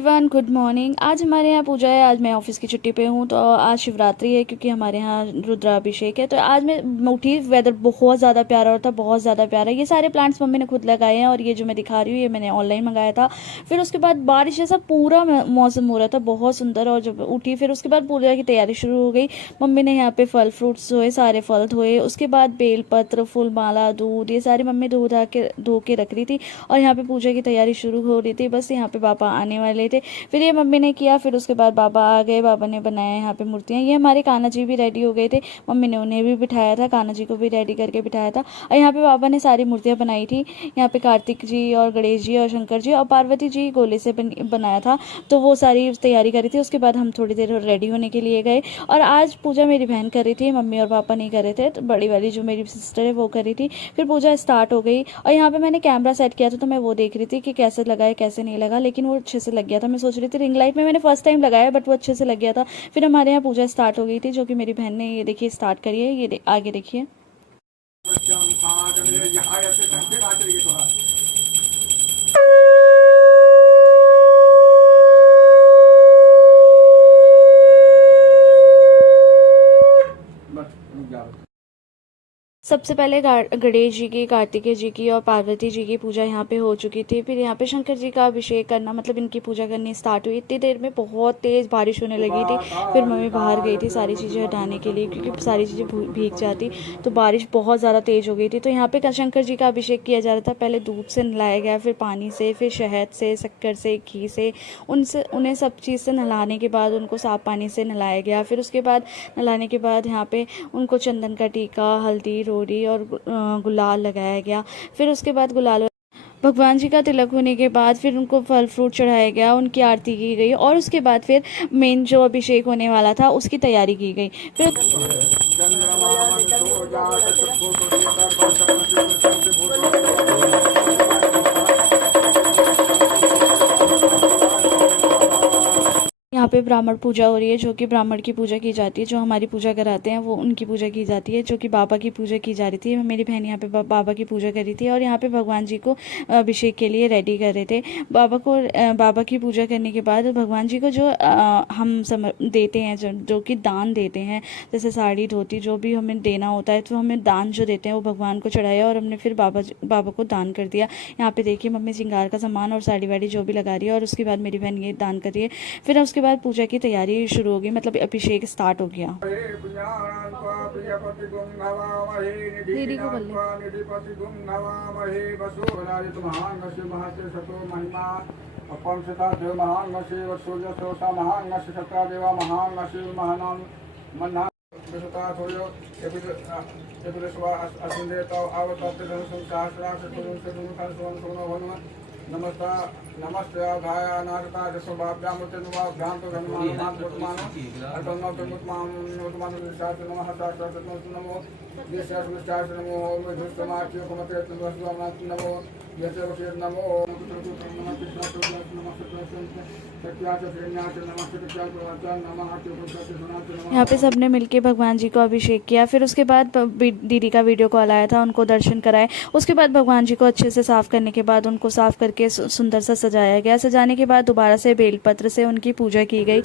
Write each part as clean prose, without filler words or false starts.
Everyone, good morning. आज हमारे यहाँ पूजा है। आज मैं ऑफिस की छुट्टी पे हूँ, तो आज शिवरात्रि है क्योंकि हमारे यहाँ रुद्राभिषेक है। तो आज मैं उठी, वेदर बहुत ज़्यादा प्यारा होता, बहुत ज़्यादा प्यारा। ये सारे प्लांट्स मम्मी ने खुद लगाए हैं और ये जो मैं दिखा रही हूँ ये मैंने ऑनलाइन मंगाया था। फिर उसके बाद बारिश जैसा पूरा मौसम हो रहा था, बहुत सुंदर। और जब उठी फिर उसके बाद पूजा की तैयारी शुरू हो गई। मम्मी ने यहाँ पे फल फ्रूट्स धोए, सारे फल धोए। उसके बाद बेलपत्र, फूल माला, दूध, ये सारी मम्मी धो के रख रही थी। और यहाँ पे पूजा की तैयारी शुरू हो रही थी। बस यहाँ पे पापा आने वाले थे, फिर ये मम्मी ने किया। फिर उसके बाद बाबा आ गए, बाबा ने बनाया यहाँ पे मूर्तियाँ। ये हमारे कान्हा जी भी रेडी हो गए थे, मम्मी ने उन्हें भी बिठाया था, कान्हा जी को भी रेडी करके बिठाया था। और यहाँ पे बाबा ने सारी मूर्तियाँ बनाई थी। यहाँ पे कार्तिक जी और गणेश जी और शंकर जी और पार्वती जी गोले से बनाया था। तो वो सारी तैयारी करी थी। उसके बाद हम थोड़ी देर रेडी होने के लिए गए। और आज पूजा मेरी बहन कर रही थी, मम्मी और पापा नहीं कर रहे थे। तो बड़ी वाली जो मेरी सिस्टर है वो कर रही थी। फिर पूजा स्टार्ट हो गई। और यहाँ पे मैंने कैमरा सेट किया था, तो मैं वो देख रही थी कि कैसे लगा है कैसे नहीं लगा, लेकिन वो अच्छे से लग गया था। मैं सोच रही थी, रिंग लाइट में मैंने फर्स्ट टाइम लगाया बट वो अच्छे से लग गया था। फिर हमारे यहाँ पूजा स्टार्ट हो गई थी, जो कि मेरी बहन ने ये देखिए स्टार्ट करी है। ये आगे देखिए। सबसे पहले गणेश जी की, कार्तिकेय जी की और पार्वती जी की पूजा यहाँ पे हो चुकी थी। फिर यहाँ पे शंकर जी का अभिषेक करना, मतलब इनकी पूजा करनी स्टार्ट हुई। इतनी देर में बहुत तेज़ बारिश होने लगी थी। फिर मम्मी बाहर गई थी सारी चीज़ें हटाने के लिए, क्योंकि सारी चीज़ें भीग जाती। तो बारिश बहुत ज़्यादा तेज़ हो गई थी। तो यहाँ पे शंकर जी का अभिषेक किया जा रहा था। पहले दूध से नहलाया गया, फिर पानी से, फिर शहद से, शक्कर से, घी से। उन्हें सब चीज़ से नहलाने के बाद उनको साफ पानी से नहलाया गया। फिर उसके बाद नहलाने के बाद यहाँ पे उनको चंदन का टीका, हल्दी, रोड़ी और गुलाल लगाया गया। फिर उसके बाद गुलाल भगवान जी का तिलक होने के बाद फिर उनको फल फ्रूट चढ़ाया गया, उनकी आरती की गई। और उसके बाद फिर मेन जो अभिषेक होने वाला था उसकी तैयारी की गई। फिर यहाँ पे ब्राह्मण पूजा हो रही है, जो कि ब्राह्मण की पूजा की जाती है। जो हमारी पूजा कराते हैं वो उनकी पूजा की जाती है, जो कि बाबा की पूजा की जा रही थी। मेरी बहन यहाँ पे बाबा की पूजा कर रही थी। और यहाँ पे भगवान जी को अभिषेक के लिए रेडी कर रहे थे। बाबा की पूजा करने के बाद भगवान जी को जो हम देते हैं, जो कि दान देते हैं, जैसे साड़ी, धोती, जो भी हमें देना होता है, तो हमें दान जो देते हैं वो भगवान को चढ़ाया और हमने फिर बाबा को दान कर दिया। यहाँ पे देखिए मम्मी श्रृंगार का सामान और साड़ी वाड़ी जो भी लगा रही है। और उसके बाद मेरी बहन ये दान कर रही है। फिर उसके बाद पूजा की तैयारी शुरू हो गई, मतलब अभिषेक स्टार्ट हो गया। दीदी को बोल नमस्ते आधाय अनागता जसोभाभ्याम तो गणमान वर्तमान अतनो तमुत्मान वर्तमान शास्त्र नमः शास्त्र नमो देशास्त्र शास्त्र नमो मधुस्तमाच्य कुमते तमस्वामनाथ नमो यसे वशे नमो यहाँ पे सबने मिलके भगवान जी को अभिषेक किया। फिर उसके बाद दीदी का वीडियो कॉल आया था, उनको दर्शन कराए। उसके बाद भगवान जी को अच्छे से साफ करने के बाद उनको साफ करके सुंदर सा सजाया गया। सजाने के बाद दोबारा से बेलपत्र से उनकी पूजा की गई।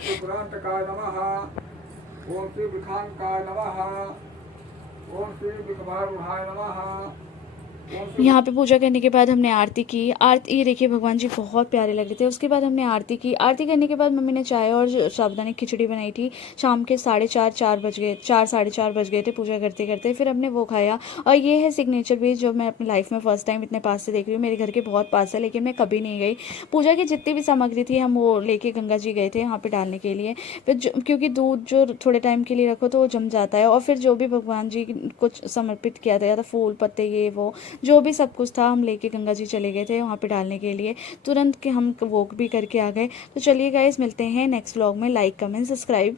यहाँ पे पूजा करने के बाद हमने आरती की। आरती, ये देखिए भगवान जी बहुत प्यारे लग रहे थे। उसके बाद हमने आरती की। आरती करने के बाद मम्मी ने चाय और साबुदाने की खिचड़ी बनाई थी। शाम के 4:30 बज गए, 4 बज गए थे पूजा करते करते। फिर हमने वो खाया। और ये है सिग्नेचर बीज, जो मैं अपनी लाइफ में फर्स्ट टाइम इतने पास से देख रही हूँ। मेरे घर के बहुत पास है, लेकिन मैं कभी नहीं गई। पूजा की जितनी भी सामग्री थी हम वो लेके गंगा जी गए थे वहाँ पे डालने के लिए। फिर क्योंकि दूध जो थोड़े टाइम के लिए रखो तो वो जम जाता है। और फिर जो भी भगवान जी को समर्पित किया था, फूल पत्ते, ये वो जो भी सब कुछ था, हम लेके गंगा जी चले गए थे वहाँ पे डालने के लिए। तुरंत के हम वॉक भी करके आ गए। तो चलिए गाइस, मिलते हैं नेक्स्ट व्लॉग में। Like, comment, subscribe,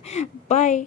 bye.